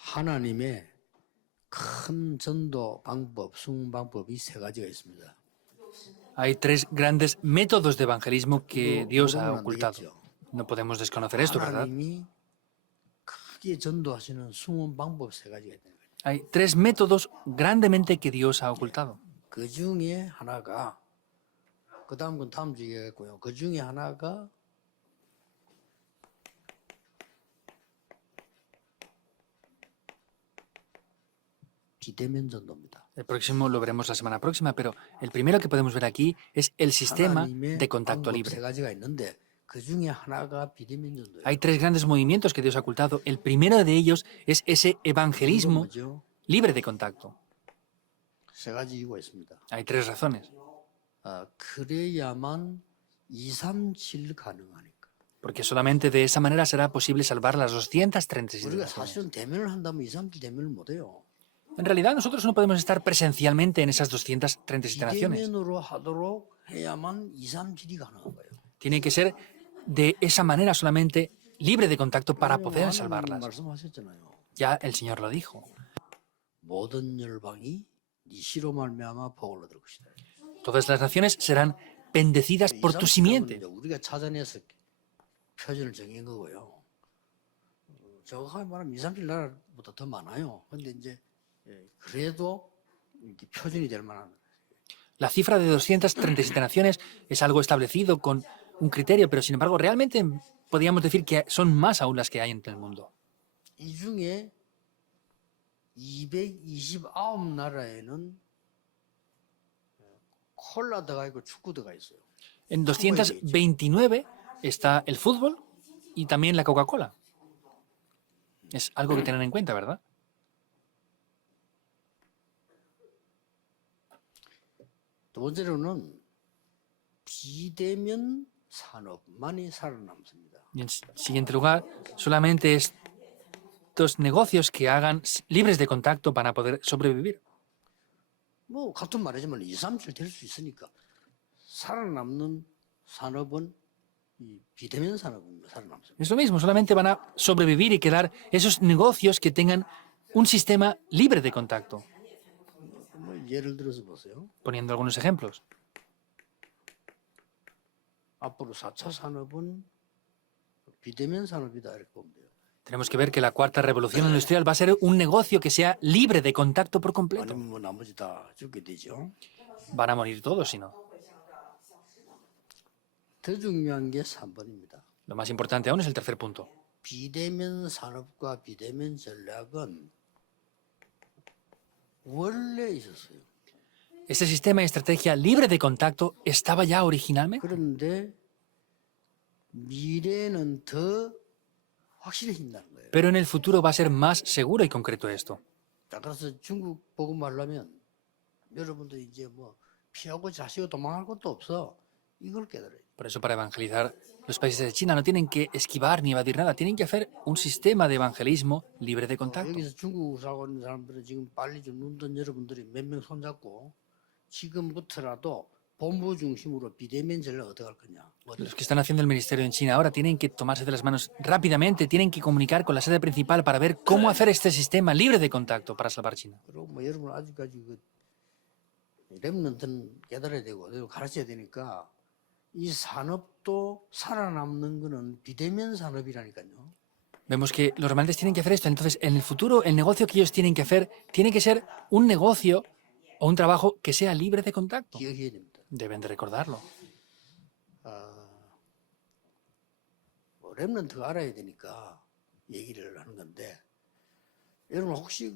하나님의 큰 전도 방법, 수문 방법이 세 가지가 있습니다. Hay tres grandes métodos de evangelismo que Dios ha 모르면 안 ocultado. 되겠죠. No podemos desconocer esto, ¿verdad? 하나님이 크게 전도하시는 수문 방법 세 가지가 있다는 거예요. Hay tres métodos grandemente que Dios ha ocultado. 그 중에 하나가 그 다음 건 다음 주에 얘기했고요. 그 중에 하나가 비대면 전도입니다. El próximo lo veremos la semana próxima, pero el primero que podemos ver aquí es el sistema 하나님의 de contacto 방법 세 libre. 가지가 있는데 그 중에 하나가 비대면 전도예요. Hay tres grandes movimientos que Dios ha ocultado. El primero de ellos es ese 이건 evangelismo 뭐죠? libre de contacto. 세 가지 이유가 있습니다. Hay tres razones. 그래야만 237 가능하니까. Porque solamente de esa manera será posible salvar las 237 우리가 naciones. 사실은 대면을 한다면 237 대면을 못해요. En realidad nosotros no podemos estar presencialmente en esas 237 naciones. 비대면으로 하도록 해야만 237이 가능한 거예요. Tiene que ser de esa manera solamente libre de contacto para poder 하나님 salvarlas. 말씀하셨잖아요. Ya el Señor lo dijo. 모든 열방이 네 씨로 말미암아 복을 얻을 것이다. Todas las naciones serán bendecidas por tu 237은 simiente. 이제 우리가 찾아내서 표준을 정한 거고요. 정확하게 말하면 237 나라보다 더 많아요. 근데 이제 그래도 이렇게 표준이 될 만한. La cifra de 237 naciones es algo establecido con un criterio, pero sin embargo realmente podríamos decir que son más aún las que hay en el mundo. 이 중에 229 나라에는 콜라 들어가 있고 축구 들어가 있어요. En 229 está el fútbol y también la Coca-Cola. Es algo que tener en cuenta, ¿verdad? 두 번째로는 비대면 산업만이 살아남습니다. Y en siguiente lugar, solamente estos negocios que hagan libres de contacto van a poder sobrevivir. 뭐 같은 말이지만 237 될 수 있으니까 살아남는 산업은 이 비대면 산업은 살아남습니다. Es lo mismo, solamente van a sobrevivir y quedar esos negocios que tengan un sistema libre de contacto. 뭐 예를 들어서 보세요. Poniendo algunos ejemplos. 앞으로 4차 산업은 비대면 산업이다 이렇게 보면 돼요. Tenemos que ver que la cuarta revolución industrial va a ser un negocio que sea libre de contacto por completo. 아니면 뭐 나머지 다 죽게 되죠. Van a morir todos, si no. 더 중요한 게 3번입니다. Lo más importante aún es el tercer punto. 비대면 산업과 비대면 전략은 원래 있었어요. Este sistema y estrategia libre de contacto estaba ya originalmente, 그런데 미래는 더 확실해진다는 거예요. pero en el futuro va a ser más seguro y concreto esto. 자, 그래서 중국 복음을 하려면 여러분들 이제 뭐 피하고 자시고 도망갈 것도 없어. 이걸 깨달아요. Por eso, para evangelizar los países de China no tienen que esquivar ni evadir nada, tienen que hacer un sistema de evangelismo libre de contacto. 여기서 중국 살고 있는 사람들은 지금 빨리 좀 눈뜬 여러분들이 몇 명 손잡고 지금부터라도 본부 중심으로 비대면 전략 어떻게 할 거냐. Los que están haciendo el ministerio en China ahora tienen que tomarse de las manos rápidamente, tienen que comunicar con la sede principal para ver cómo hacer este sistema libre de contacto para salvar China. 그리고 뭐 여러분 아직까지 그 렘넌트는 깨달아야 되고 가르쳐야 되니까 이 산업도 살아남는 거는 비대면 산업이라니까요. Vemos que los remanentes tienen que hacer esto. Entonces, en el futuro, el negocio que ellos tienen que hacer tiene que ser un negocio o un trabajo que sea libre de contacto. 기억해야 됩니다. Deben de recordarlo. 뭐 렘넌트가 알아야 되니까 얘기를 하는 건데 여러분 혹시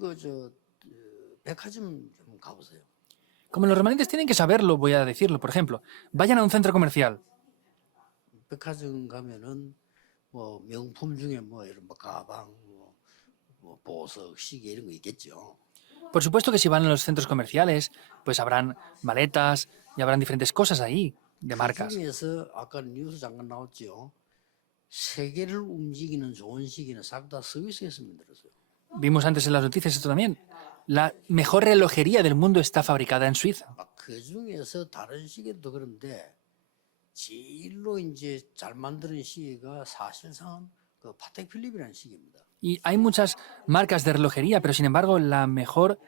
백화점 좀 가보세요. Como los remanentes tienen que saberlo, voy a decirlo. Por ejemplo, vayan a un centro comercial. 백화점 가면은 뭐 명품 중에 뭐 이런 뭐 가방, 뭐 보석, 시계 이런 거 있겠죠. Por supuesto que si van a los centros comerciales, pues habrán maletas y habrán diferentes cosas ahí de 그 marcas. 중에서 아까 뉴스 잠깐 나왔죠. 세계를 움직이는 좋은 시계는 싹 다 스위스에서 만들었어요. Vimos antes en las noticias esto también. La mejor relojería del mundo está fabricada en Suiza. 그 중에서 다른 시계도 그런데 제일로 이제 잘 만드는 시계가 사실상 그 파텍 필립이라는 시계입니다. Y hay muchas marcas de relojería, pero sin embargo la mejor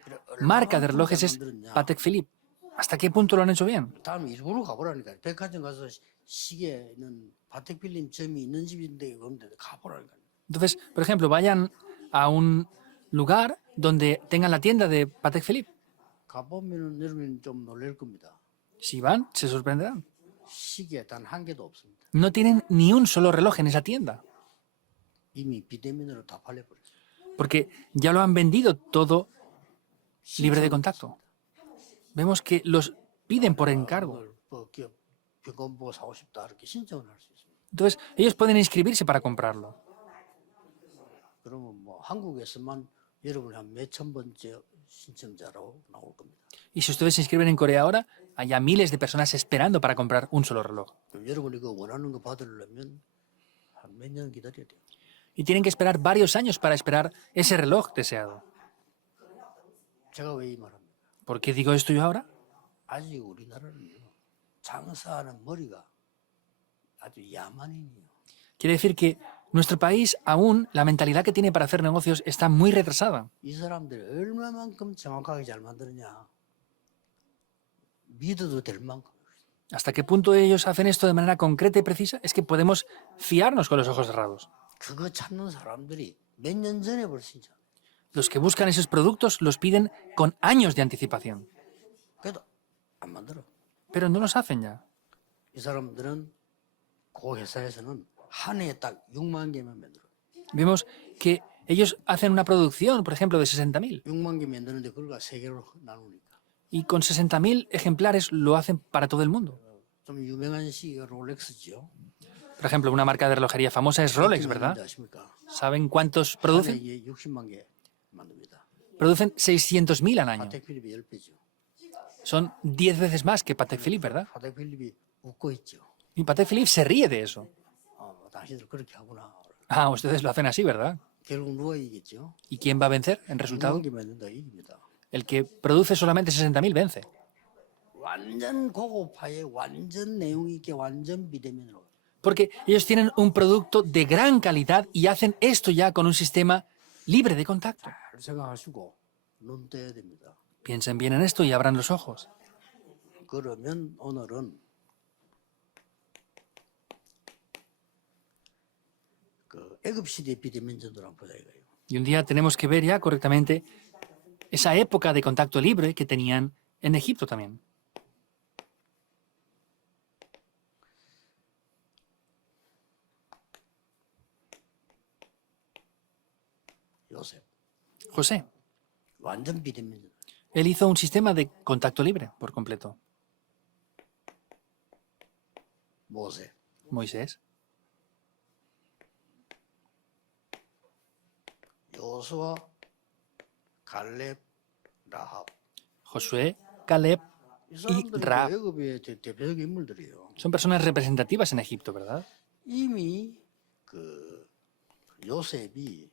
marca de relojes es Patek Philippe. ¿Hasta qué punto lo han hecho bien? 다음 일부러 가보라니까. 백화점 가서 시계는 파텍 필립 점이 있는 집인데 그런데 가보라니까. Entonces, por ejemplo, vayan a un lugar donde tengan la tienda de Patek Philippe. 가보면은 여러분 좀 놀랄 겁니다. Si van, se sorprenderán. 시계 단 한 개도 없습니다. No tienen ni un solo reloj en esa tienda, 이미 비대면으로 다 팔려버렸어요. porque ya lo han vendido todo libre de contacto. Vemos que los piden por encargo. 그걸 뭐 기업 병원 보고 사고 싶다 이렇게 신청을 할 수 있습니다. Entonces, ellos pueden inscribirse para comprarlo. 그러면 뭐 한국에서만 여러분이 한 몇천 번째 신청자로 나올 겁니다. Y si ustedes se inscriben en Corea ahora, hay ya miles de personas esperando para comprar un solo reloj. 그럼 여러분이 그 원하는 거 받으려면 한 몇 년 기다려야 돼요. Y tienen que esperar varios años para esperar ese reloj deseado. 제가 왜 이 말합니까? ¿Por qué digo esto yo ahora? 아직 우리나라는요 장사하는 머리가 아주 야만이에요. Quiere decir que nuestro país aún, la mentalidad que tiene para hacer negocios está muy retrasada. 이 사람들이 얼마만큼 정확하게 잘 만드느냐 믿어도 될 만큼. ¿Hasta qué punto ellos hacen esto de manera concreta y precisa? Es que podemos fiarnos con los ojos cerrados. 그거 찾는 사람들이 몇 년 전에 벌써 신청. Los que buscan esos productos los piden con años de anticipación, 그래도 안 만들어. pero no los hacen ya. 이 사람들은 그 회사에서는 한 해에 딱 6만 개만 만들어. Vemos que ellos hacen una producción, por ejemplo, de 60.000, 6만 개 만드는데 그걸 세 개로 나누니까. y con 60.000 ejemplares lo hacen para todo el mundo. 좀 유명한 시계가 롤렉스죠. Por ejemplo, una marca de relojería famosa es Rolex, ¿verdad? 아십니까? ¿Saben cuántos 한 producen? 해에 60만 개 만듭니다. Producen 600.000 al año. 파텍 필립이 10배죠. Son 10 veces más que Patek Philippe, ¿verdad? 파텍 필립이 웃고 있죠. Y Patek Philippe se ríe de eso. 당신들 그렇게 하구나. Ah, ustedes lo hacen así, ¿verdad? 결국 누가 이기겠죠? ¿Y quién va a vencer en resultado? 6만 개 만든다 이깁니다. El que produce solamente 60.000 vence. 완전 고급화에 완전 내용 있게 완전 비대면으로. Porque ellos tienen un producto de gran calidad y hacen esto ya con un sistema libre de contacto. 잘 생각하시고 눈 떼야 됩니다. Piensen bien en esto y abran los ojos. 그러면 오늘은 그 애굽 시대 비대면 전도를 한번 보자 이거예요. Y un día tenemos que ver ya correctamente esa época de contacto libre que tenían en Egipto también. 요셉 José, 완전 비대면 전도. él hizo un sistema de contacto libre por completo. 모세 Moisés, 요수아 갈렙 라합 Josué, Caleb 이 y 사람들이 Rahab 애굽의 대표적 인물들이에요. son personas representativas en Egipto, ¿verdad? 이미 그 요셉이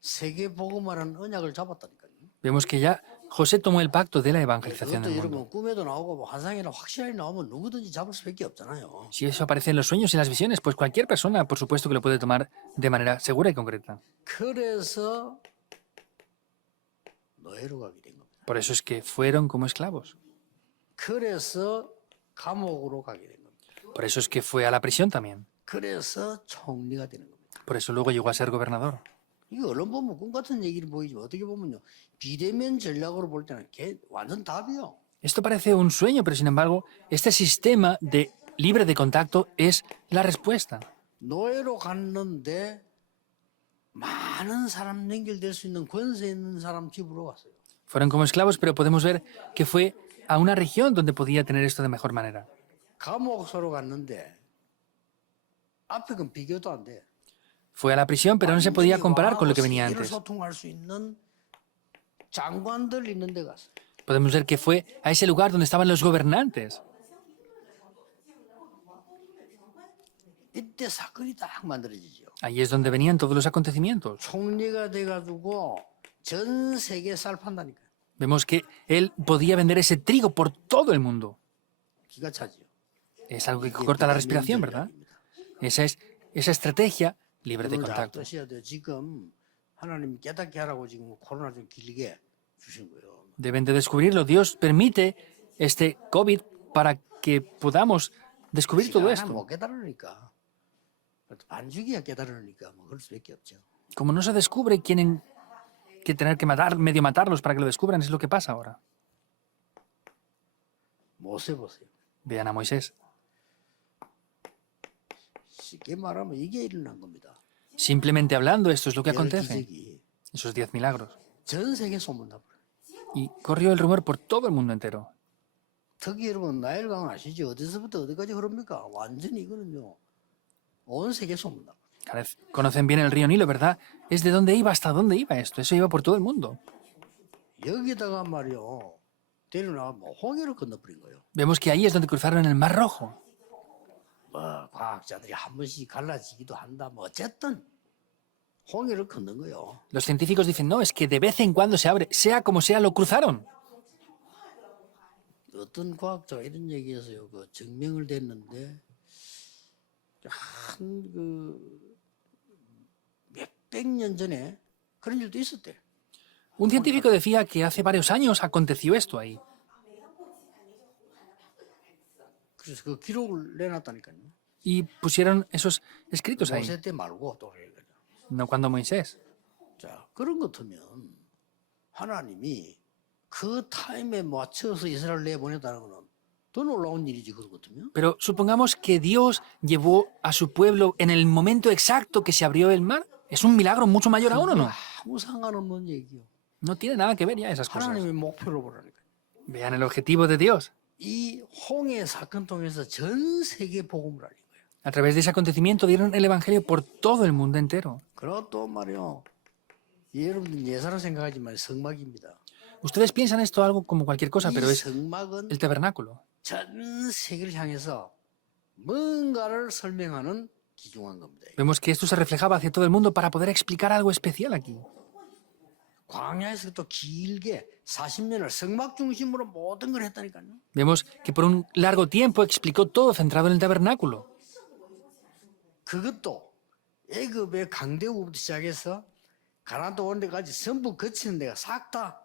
세계 복음화라는 언약을 잡았다니까요. Vemos que ya José tomó el pacto de la evangelización 그것도 del mundo. 여러분 꿈에도 나오고 뭐 환상이나 확실하게 나오면 누구든지 잡을 수밖에 없잖아요. Si eso aparece en los sueños y en las visiones, pues cualquier persona, por supuesto, que lo puede tomar de manera segura y concreta. 그래서 노예로 가게 된 겁니다. Por eso es que fueron como esclavos. 그래서 감옥으로 가게 된 겁니다. Por eso es que fue a la prisión también. 그래서 총리가 되는 겁니다. Por eso luego llegó a ser gobernador. 이거 언론 보면 꿈 같은 얘기를 보이지만 어떻게 보면요 비대면 전략으로 볼 때는 완전 답이요. Esto parece un sueño, pero sin embargo, este sistema de libre de contacto es la respuesta. 노예로 갔는데 많은 사람 연결될 수 있는 권세 있는 사람 집으로 갔어요. Fueron como esclavos, pero podemos ver que fue a una región donde podía tener esto de mejor manera. 감옥소로 갔는데 앞에 건 비교도 안 돼. Fue a la prisión, pero no se podía comparar con lo que venía 세계를 antes. 소통할 수 있는 장관들 있는 데 갔어요. Podemos ver que fue a ese lugar donde estaban los gobernantes. 이때 사건이 딱 만들어지죠. Ahí es donde venían todos los acontecimientos. 총리가 돼가지고 전 세계 쌀 판다니까. Vemos que él podía vender ese trigo por todo el mundo. 기가 차죠. Es algo que corta la respiración, ¿verdad? Esa es esa estrategia libre de 오늘 잘 contacto. 뜨셔야 돼요. 지금 하나님 깨닫게 하라고 지금 코로나 좀 길게 주신 거예요. Deben de descubrirlo. Dios permite este COVID para que podamos descubrir todo 시간 esto. 못 깨달으니까 반죽이야 깨달으니까 뭐 그럴 수밖에 없죠. Como no se descubre, tienen que tener que matar, medio matarlos para que lo descubran. Es lo que pasa ahora. 모세 보세요. Vean a Moisés. 쉽게 말하면 이게 일어난 겁니다. Simplemente hablando, esto es lo que 열 acontece. 기적이 Esos 10 milagros. 전 세계 소문나버려. Y corrió el rumor por todo el mundo entero. 특히 여러분 나일강 아시죠? 어디서부터 어디까지 흐릅니까? 완전히 이거는요. 온 세계 소문나. Conocen bien el río Nilo, ¿verdad? Es de dónde iba hasta dónde iba esto. Eso iba por todo el mundo. 여기다가 말이요. 데려나가 뭐 홍해를 건너버린 거예요. Vemos que ahí es donde cruzaron el Mar Rojo. 뭐 과학자들이 한 번씩 갈라지기도 한다. 뭐 어쨌든 홍해를 건넌 거예요. Los científicos dicen, no, es que de vez en cuando se abre. Sea como sea, lo cruzaron. 어떤 과학자가 이런 얘기해서요. 그 증명을 됐는데 한 그 몇백 년 전에 그런 일도 있었대. Un científico decía que hace varios años aconteció esto ahí. 그래서 그 기록을 내놨다니까요. Y pusieron esos escritos ahí. 모세 때 말고 또 그래요. No cuando Moisés. 자, 그런 것 같으면 하나님이 그 타임에 맞춰서 이스라엘 내보냈다는 거는 더 놀라운 일이지 그것 같으면. Pero supongamos que Dios llevó a su pueblo en el momento exacto que se abrió el mar. Es un milagro mucho mayor aún, ¿o no? 아무 상관없는 얘기요. No tiene nada que ver ya esas cosas. 하나님의 목표를 보라니까. Vean el objetivo de Dios. 이 홍해 사건 통해서 전 세계 복음을 알린 거예요. A través de ese acontecimiento dieron el Evangelio por todo el mundo entero. 그리고 또 말이요. 여러분들 예사로 생각하지만 성막입니다. Ustedes piensan esto algo como cualquier cosa, 이 pero es 성막은 el tabernáculo. 전 세계를 향해서 뭔가를 설명하는 기중한 겁니다. Vemos que esto se reflejaba hacia todo el mundo para poder explicar algo especial aquí. 광야에서 또 길게 40년을 성막 중심으로 모든 걸 했다니까요. Vemos que por un largo tiempo explicó todo centrado en el tabernáculo. 그것도 애굽의 강대국부터 시작해서 가나안 온 데까지 전부 거치는 데가 싹 다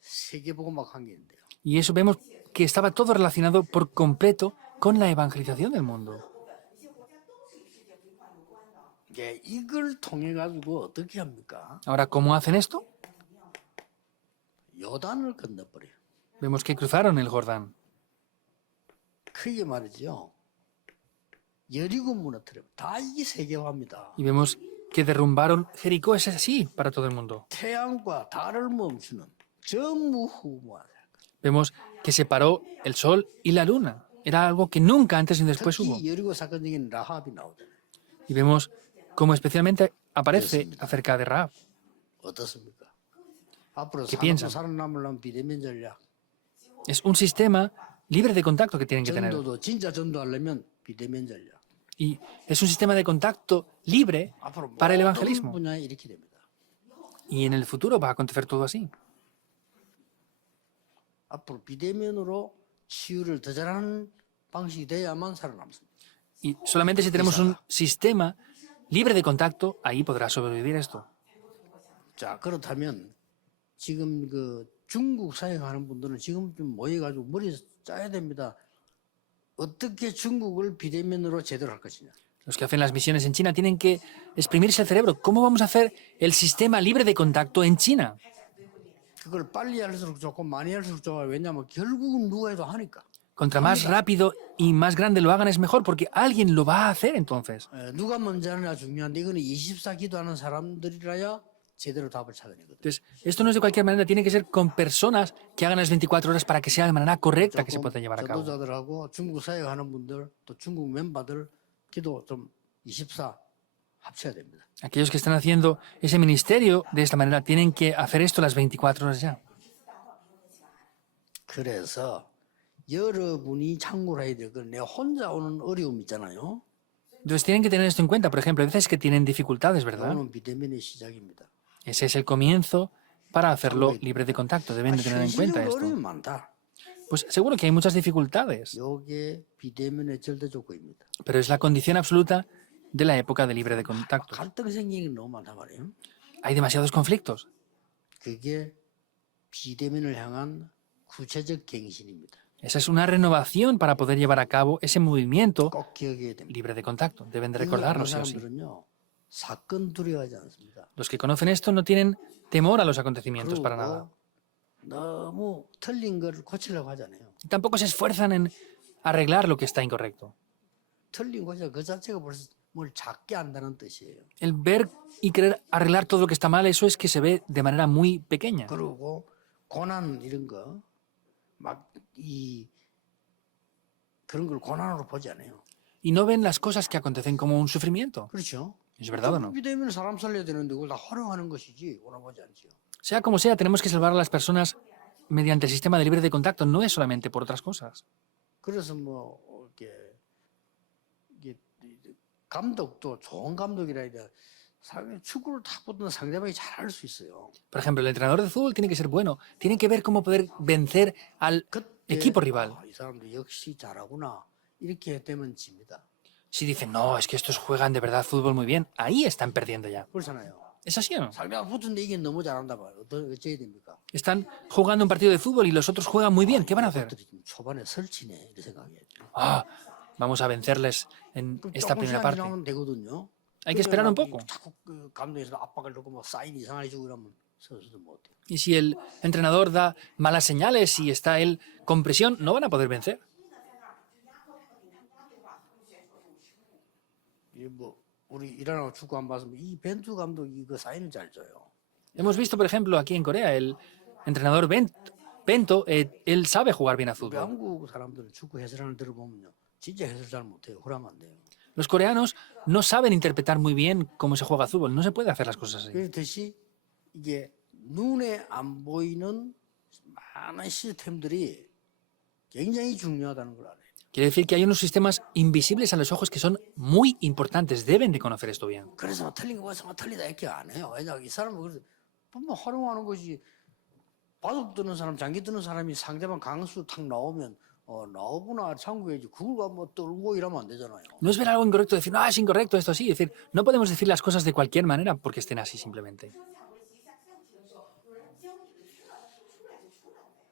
세계복음학 관계인데요. Y eso vemos que estaba todo relacionado por completo con la evangelización del mundo. 이제 이걸 통해 가지고 어떻게 합니까? Ahora, ¿cómo hacen esto? 요단을 건너버려요. Vemos que cruzaron el Jordán. 크게 말이죠. 여리고 무너뜨려. 다 이게 세계화입니다. Y vemos que derrumbaron Jericó. Es así para todo el mundo. 태양과 달을 멈추는 전무후무한. Vemos que separó el sol y la luna. Era algo que nunca antes ni después hubo. 특히 여리고 사건 중에 라합이 나오잖아요. Y vemos cómo especialmente aparece acerca de Rahab. 어떻습니까? 앞으로 ¿Qué piensan? 살아남으려면 비대면 전략. Es un sistema libre de contacto que tienen que tener. 전도도 진짜 전도하려면 비대면 전략. Y es un sistema de contacto libre 앞으로 para el 모든 evangelismo. 분야에 이렇게 됩니다. Y en el futuro va a acontecer todo así. 앞으로 비대면으로 치유를 더 잘하는 방식이 돼야만 살아남습니다. Y solamente si tenemos un sistema libre de contacto, ahí podrá sobrevivir esto. 자, 그렇다면 지금 그 중국 사역하는 분들은 지금 좀 모여가지고 머리 짜야 됩니다. 어떻게 중국을 비대면으로 제대로 할 것이냐. Los que hacen las misiones en China tienen que exprimirse el cerebro. ¿Cómo vamos a hacer el sistema libre de contacto en China? 그걸 빨리 할수록 좋고 많이 할수록 좋아요. 왜냐하면 결국은 누가 해도 하니까. Contra más rápido y más grande lo hagan es mejor, porque alguien lo va a hacer entonces. 누가 먼저 하느냐 중요한데 이거는 24 기도하는 사람들이라야 제대로 답을 찾아내거든. Entonces, esto no es de cualquier manera, tiene que ser con personas que hagan las 24 horas para que sea de manera correcta que se pueda llevar a cabo. 전도자들하고 중국 사역하는 분들 또 중국 멤버들 기도 좀 24 합쳐야 됩니다. Aquellos que están haciendo ese ministerio de esta manera tienen que hacer esto las 24 horas ya. 그래서 여러분이 참고를 해야 될 건 내 혼자 오는 어려움 있잖아요. Entonces tienen que tener esto en cuenta. Por ejemplo, hay veces que tienen dificultades, ¿verdad? 이거는 비대면의 시작입니다. Ese es el comienzo para hacerlo libre de contacto. Deben de tener en cuenta 현실적으로 esto. 어려움이 많다. Pues seguro que hay muchas dificultades, 이게 비대면의 절대 조건입니다. pero es la condición absoluta de la época de libre de contacto. 갈등 생기는 게 너무 많단 말이에요. Hay demasiados conflictos. 그게 비대면을 향한 구체적 갱신입니다. Esa es una renovación para poder llevar a cabo ese movimiento 꼭 기억해야 됩니다. libre de contacto. Deben de 이거 아는 recordarlo, sí o sí. 사람들은요, 사건 두려워하지 않습니다. Los que conocen esto no tienen temor a los acontecimientos para nada. 그리고 너무 틀린 걸 고치려고 하잖아요. Y tampoco se esfuerzan en arreglar lo que está incorrecto. 틀린 고쳐 그 자체가 벌써 뭘 작게 한다는 뜻이에요. El ver y querer arreglar todo lo que está mal, eso es que se ve de manera muy pequeña. 그리고 고난 이런 거 막 그런 걸 고난으로 보지 않아요. Y no ven las cosas que acontecen como un sufrimiento. 그렇죠? ¿Es verdad o no? 비대면 사람 살려야 되는데 그걸 다 활용하는 것이지 고난 보지 않죠. Sea como sea, tenemos que salvar a las personas mediante el sistema de libre de contacto, no es solamente por otras cosas. 그래서 뭐 이게 감독도 좋은 감독이라 해야 돼. 축구를 다 보던 상대방이 잘할 수 있어요. Por ejemplo, el entrenador de fútbol tiene que ser bueno, tiene que ver cómo poder vencer al equipo rival. 이 사람도 역시 잘하구나 이렇게 되면 집니다. Si dicen, no, es que estos juegan de verdad fútbol muy bien, ahí están perdiendo ya. 그렇잖아요. ¿Es así o no? 상대방 붙은데 이게 너무 잘한다 봐요. 어째야 됩니까? Están jugando un partido de fútbol y los otros juegan muy bien, ¿qué van a hacer? 이것들이 지금 초반에 설치네 이렇게 생각해야죠. Ah, vamos a vencerles en 그럼 esta 조금 primera 시간 parte. 지나면 되거든요. Hay que esperar un poco. 자꾸 그 감독에서 압박을 넣고 뭐 사인 이상하게 주고 이러면 선수도 못해요. Y si el entrenador da malas señales y está él con presión, no van a poder vencer. 뭐 우리 일하는 축구 안 봤으면 이 벤투 감독이 그 사인을 잘 줘요. Hemos visto, por ejemplo, aquí en Corea, el entrenador Bento, él sabe jugar bien a 우리 fútbol. 한국 사람들은 축구 해설하는 들어보면요, 진짜 해설 잘 못해요. 그러면 안 돼요. Los coreanos no saben interpretar muy bien cómo se juega fútbol, no se puede hacer las cosas así. 그렇듯이 이게 눈에 안 보이는 많은 시스템들이 굉장히 중요하다는 걸 알아요. Quiere decir que hay unos sistemas invisibles a los ojos que son muy importantes, deben de conocer esto bien. 그래서 틀린 거 같으면 틀리다 이렇게 안 해요. 왜냐하면 이 사람은 그래서 분명 활용하는 것이 바둑 두는 사람, 장기 두는 사람이 상대방 강수 탁 나오면 나오구나 참고해야지. 그걸 뭐 떨고 이러면 안 되잖아요. No es ver algo incorrecto, decir, no, es incorrecto esto así. Es decir, no podemos decir las cosas de cualquier manera porque estén así simplemente.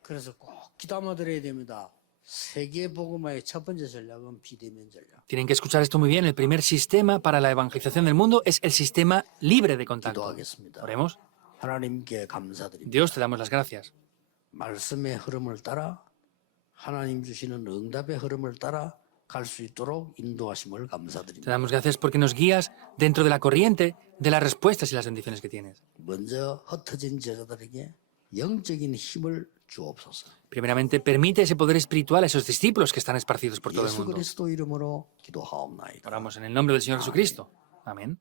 그래서 꼭 귀담아 들어야 됩니다. 세계 복음화의 첫 번째 전략은 비대면 전략. Tienen que escuchar esto muy bien. El primer sistema para la evangelización del mundo es el sistema libre de contacto. 기도하겠습니다. Oremos. 하나님께 감사드립니다. Dios, te damos las gracias. 말씀의 흐름을 따라 하나님 주시는 응답의 흐름을 따라 갈 수 있도록 인도하심을 Te 감사드립니다. damos gracias porque nos guías dentro de la corriente de las respuestas y las bendiciones que tienes. 먼저 흩어진 제자들에게 영적인 힘을 주옵소서. Primeramente, permite ese poder espiritual a esos discípulos que están esparcidos por todo el 예수 mundo. 그리스도 이름으로 기도하옵나이다. Oramos en el nombre del Señor Jesucristo. Amén.